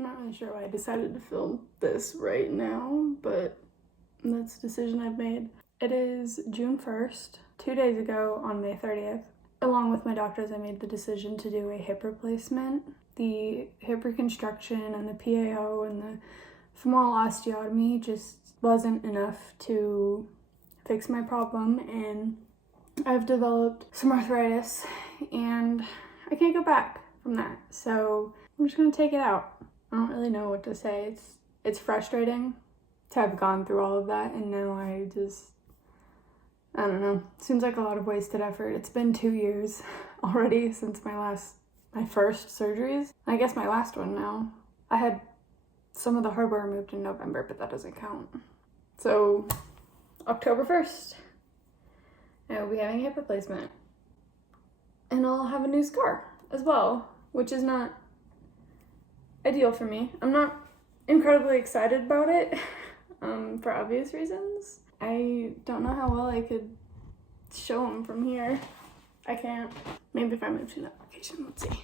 I'm not really sure why I decided to film this right now, but that's a decision I've made. It is June 1st, 2 days ago on May 30th. Along with my doctors, I made the decision to do a hip replacement. The hip reconstruction and the PAO and the femoral osteotomy just wasn't enough to fix my problem, and I've developed some arthritis and I can't go back from that. So I'm just gonna take it out. I don't really know what to say. It's frustrating to have gone through all of that, and now I don't know. Seems like a lot of wasted effort. It's been 2 years already since my first surgeries. I guess my last one now. I had some of the hardware removed in November, but that doesn't count. So October 1st, I will be having a hip replacement. And I'll have a new scar as well, which is not ideal for me. I'm not incredibly excited about it for obvious reasons. I don't know how well I could show them from here. I can't. Maybe if I move to another location, let's see.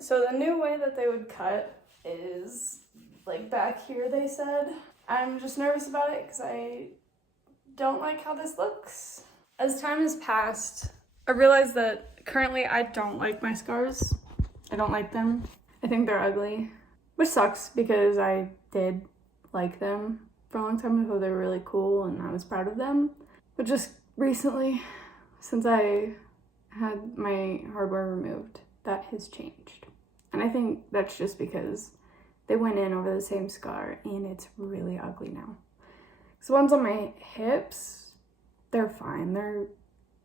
So the new way that they would cut is like back here, they said. I'm just nervous about it because I don't like how this looks. As time has passed, I realized that currently I don't like my scars. I don't like them. I think they're ugly, which sucks because I did like them for a long time. I thought they were really cool and I was proud of them. But just recently, since I had my hardware removed, that has changed. And I think that's just because they went in over the same scar and it's really ugly now. So ones on my hips, they're fine. They're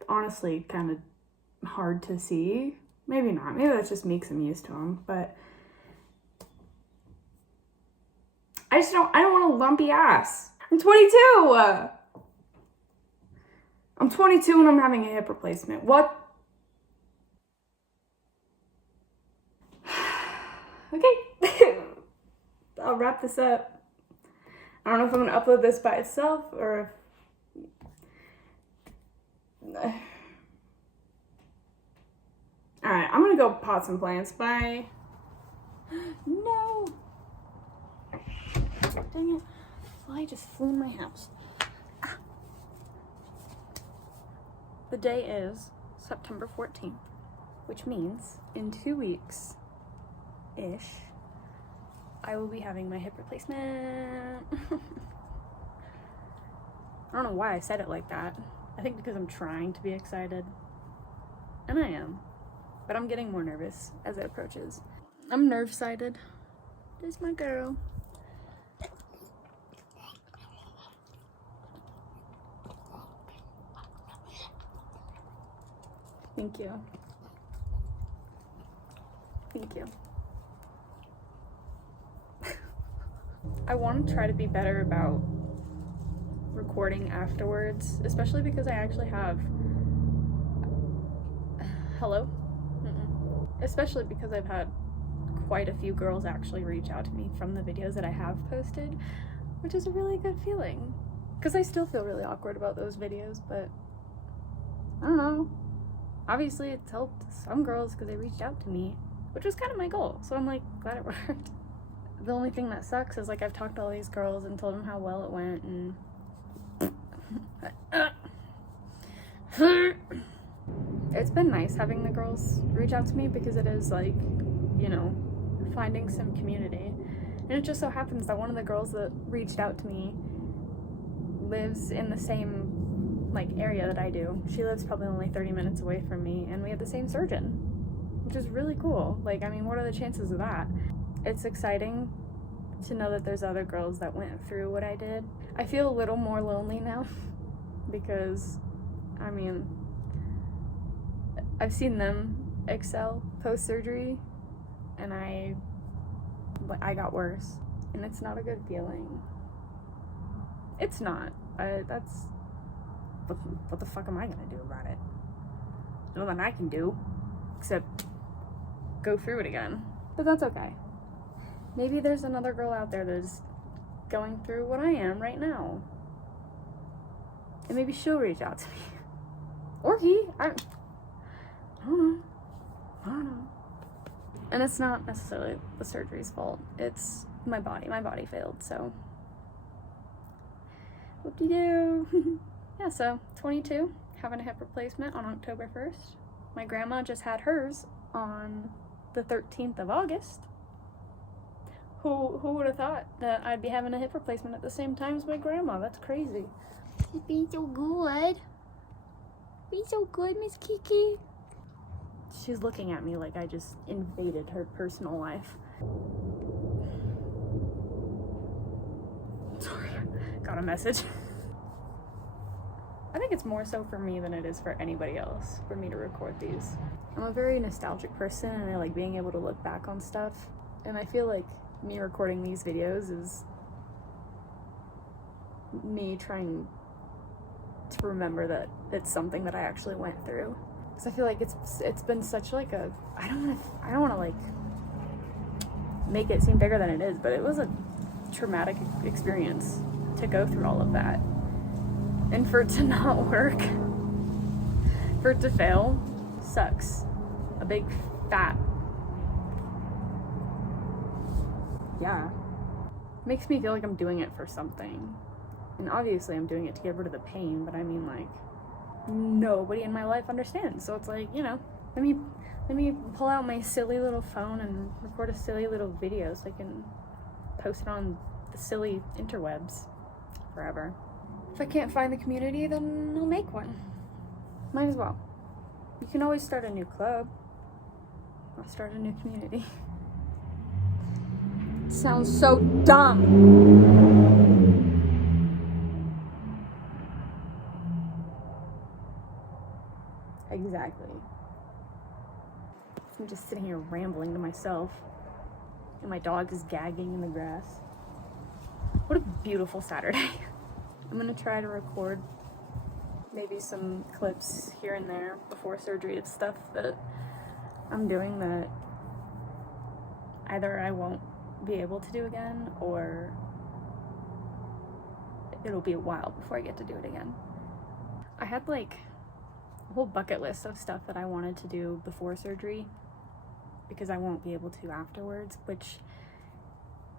honestly kind of hard to see. Maybe not. Maybe that's just me because I'm used to them. But I don't want a lumpy ass. I'm 22. I'm 22 and I'm having a hip replacement. What? Okay. I'll wrap this up. I don't know if I'm gonna upload this by itself or if... Alright, I'm gonna go pot some plants. Bye. No! Dang it. Fly just flew in my house. Ah. The day is September 14th, which means in 2 weeks-ish, I will be having my hip replacement. I don't know why I said it like that. I think because I'm trying to be excited. And I am. But I'm getting more nervous as it approaches. I'm nerve-sided. There's my girl. Thank you. Thank you. I want to try to be better about recording afterwards, especially because I actually have... Hello? Especially because I've had quite a few girls actually reach out to me from the videos that I have posted, which is a really good feeling. Because I still feel really awkward about those videos, but I don't know. Obviously it's helped some girls because they reached out to me, which was kind of my goal, so I'm like, glad it worked. The only thing that sucks is like I've talked to all these girls and told them how well it went, and it's been nice having the girls reach out to me because it is like, you know, finding some community. And it just so happens that one of the girls that reached out to me lives in the same like area that I do. She lives probably only 30 minutes away from me, and we have the same surgeon, which is really cool. Like, I mean, what are the chances of that? It's exciting to know that there's other girls that went through what I did. I feel a little more lonely now because, I mean, I've seen them excel post-surgery, and I got worse, and it's not a good feeling. It's not. What the fuck am I gonna do about it? Nothing I can do, except go through it again. But that's okay. Maybe there's another girl out there that's going through what I am right now. And maybe she'll reach out to me. Or he. I don't know. And it's not necessarily the surgery's fault. It's my body failed, so whoop-de-doo. Yeah, so 22, having a hip replacement on October 1st. My grandma just had hers on the 13th of August. Who would have thought that I'd be having a hip replacement at the same time as my grandma? That's crazy. She's being so good. Being so good, Miss Kiki. She's looking at me like I just invaded her personal life. Sorry, got a message. I think it's more so for me than it is for anybody else for me to record these. I'm a very nostalgic person and I like being able to look back on stuff. And I feel like me recording these videos is me trying to remember that it's something that I actually went through. Because I feel like it's been such like a, I don't want to like make it seem bigger than it is, but it was a traumatic experience to go through all of that. And for it to not work, for it to fail, sucks. A big fat, yeah. Makes me feel like I'm doing it for something. And obviously I'm doing it to get rid of the pain, but I mean like, nobody in my life understands. So it's like, you know, let me pull out my silly little phone and record a silly little video so I can post it on the silly interwebs forever. If I can't find the community, then I'll make one. Might as well. You can always start a new club. I'll start a new community. It sounds so dumb. Exactly. I'm just sitting here rambling to myself. And my dog is gagging in the grass. What a beautiful Saturday. I'm gonna try to record maybe some clips here and there before surgery of stuff that I'm doing that either I won't be able to do again or it'll be a while before I get to do it again. I had like a whole bucket list of stuff that I wanted to do before surgery because I won't be able to afterwards, which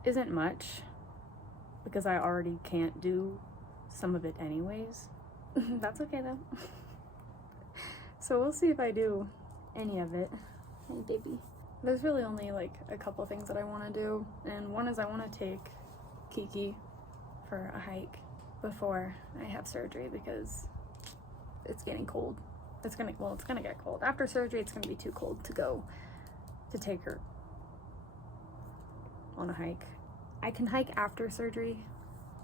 isn't much because I already can't do some of it anyways. That's okay though. So we'll see if I do any of it. Hey baby. There's really only like a couple things that I want to do, and one is I want to take Kiki for a hike before I have surgery because it's getting cold. It's gonna get cold. After surgery it's gonna be too cold to go to take her on a hike. I can hike after surgery.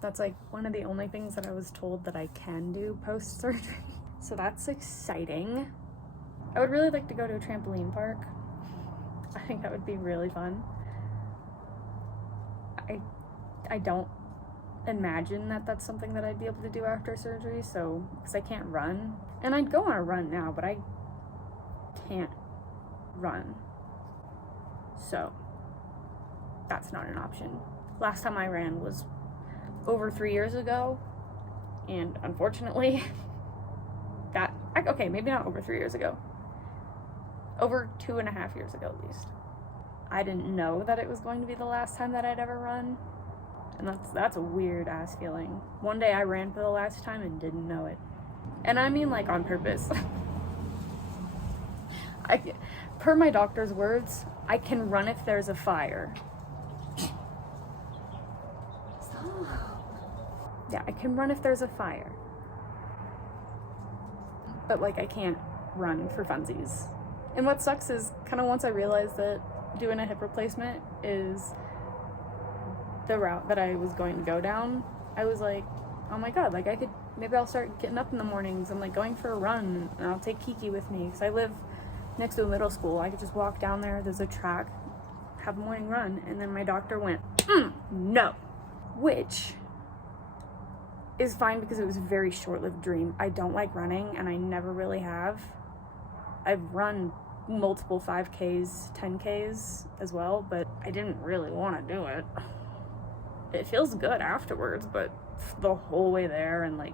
That's like one of the only things that I was told that I can do post-surgery. So that's exciting. I would really like to go to a trampoline park. I think that would be really fun. I don't imagine that that's something that I'd be able to do after surgery, so, because I can't run. And I'd go on a run now, but I can't run. So, that's not an option. Last time I ran was over 3 years ago, and unfortunately, okay, maybe not over 3 years ago. Over 2.5 years ago, at least. I didn't know that it was going to be the last time that I'd ever run. And that's a weird ass feeling. One day I ran for the last time and didn't know it. And I mean like on purpose. Per my doctor's words, I can run if there's a fire. Yeah, I can run if there's a fire. But like I can't run for funsies. And what sucks is kind of once I realized that doing a hip replacement is the route that I was going to go down, I was like, oh my god, like maybe I'll start getting up in the mornings and like going for a run, and I'll take Kiki with me because I live next to a middle school. I could just walk down there, there's a track, have a morning run. And then my doctor went, no, which is fine because it was a very short-lived dream. I don't like running and I never really have. I've run multiple 5Ks, 10Ks as well, but I didn't really want to do it. It feels good afterwards, but the whole way there and like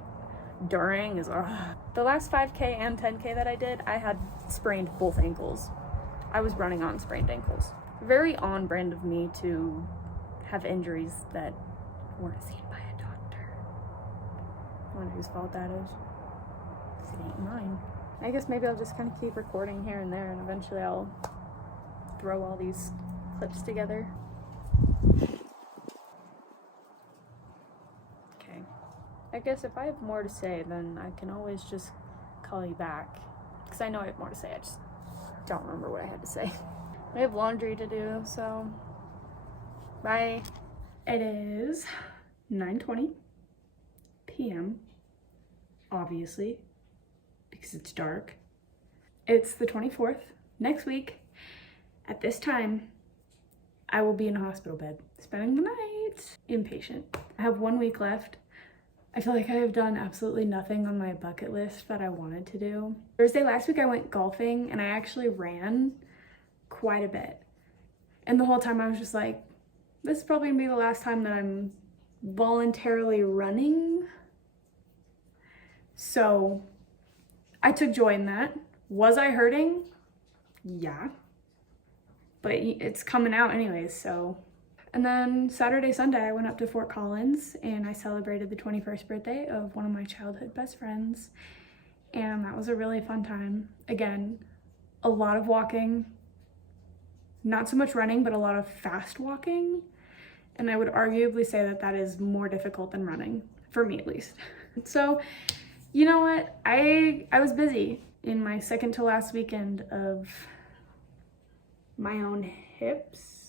during is The last 5K and 10K that I did, I had sprained both ankles. I was running on sprained ankles. Very on brand of me to have injuries that weren't seen by a doctor. I wonder whose fault that is. 'Cause it ain't mine. I guess maybe I'll just kind of keep recording here and there, and eventually I'll throw all these clips together. Okay. I guess if I have more to say, then I can always just call you back. Because I know I have more to say, I just don't remember what I had to say. I have laundry to do, so bye. It is 9:20 p.m. obviously, because it's dark. It's the 24th. Next week, at this time, I will be in a hospital bed, spending the night, inpatient. I have 1 week left. I feel like I have done absolutely nothing on my bucket list that I wanted to do. Thursday last week I went golfing and I actually ran quite a bit. And the whole time I was just like, this is probably gonna be the last time that I'm voluntarily running. So I took joy in that. Was I hurting? Yeah. But it's coming out anyways, so. And then Saturday, Sunday, I went up to Fort Collins and I celebrated the 21st birthday of one of my childhood best friends. And that was a really fun time. Again, a lot of walking, not so much running, but a lot of fast walking. And I would arguably say that that is more difficult than running, for me at least. So, you know what? I was busy in my second to last weekend of my own hips.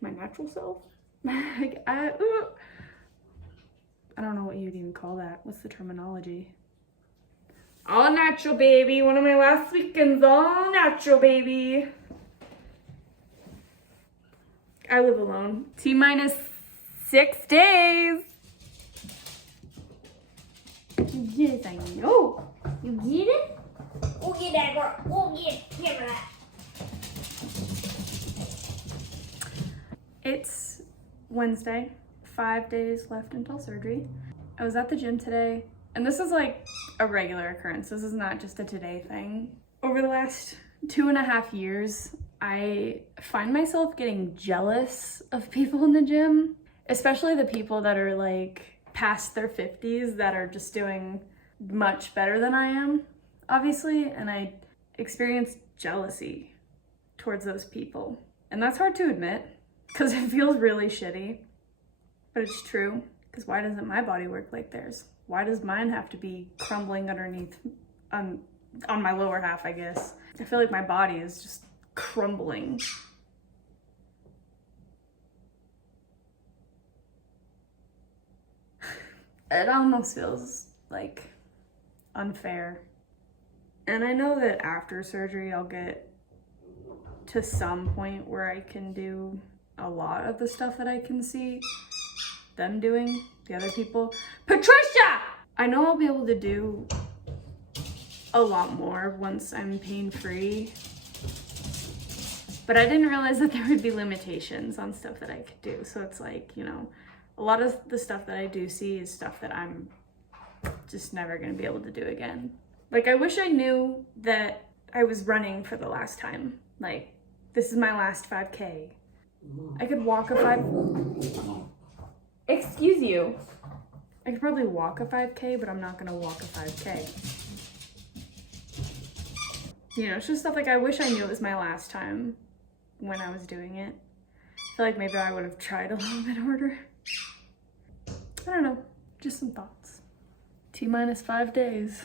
My natural self. I don't know what you'd even call that. What's the terminology? All natural, baby. One of my last weekends, all natural, baby. I live alone. T-minus 6 days. Yes, I know. You get it? Go get that, girl. Go get it. Give her that. It's Wednesday, 5 days left until surgery. I was at the gym today, and this is like a regular occurrence. This is not just a today thing. Over the last 2.5 years, I find myself getting jealous of people in the gym, especially the people that are like past their 50s that are just doing much better than I am, obviously, and I experience jealousy towards those people. And that's hard to admit, because it feels really shitty, but it's true. Because why doesn't my body work like theirs? Why does mine have to be crumbling underneath on my lower half, I guess? I feel like my body is just crumbling. It almost feels like unfair. And I know that after surgery, I'll get to some point where I can do a lot of the stuff that I can see them doing, the other people. Patricia! I know I'll be able to do a lot more once I'm pain-free, but I didn't realize that there would be limitations on stuff that I could do. So it's like, you know, a lot of the stuff that I do see is stuff that I'm just never gonna be able to do again. Like, I wish I knew that I was running for the last time. Like, this is my last 5K. I could walk a 5... Excuse you. I could probably walk a 5K, but I'm not gonna walk a 5K. You know, it's just stuff like I wish I knew it was my last time when I was doing it. I feel like maybe I would have tried a little bit harder. I don't know, just some thoughts. T-minus 5 days.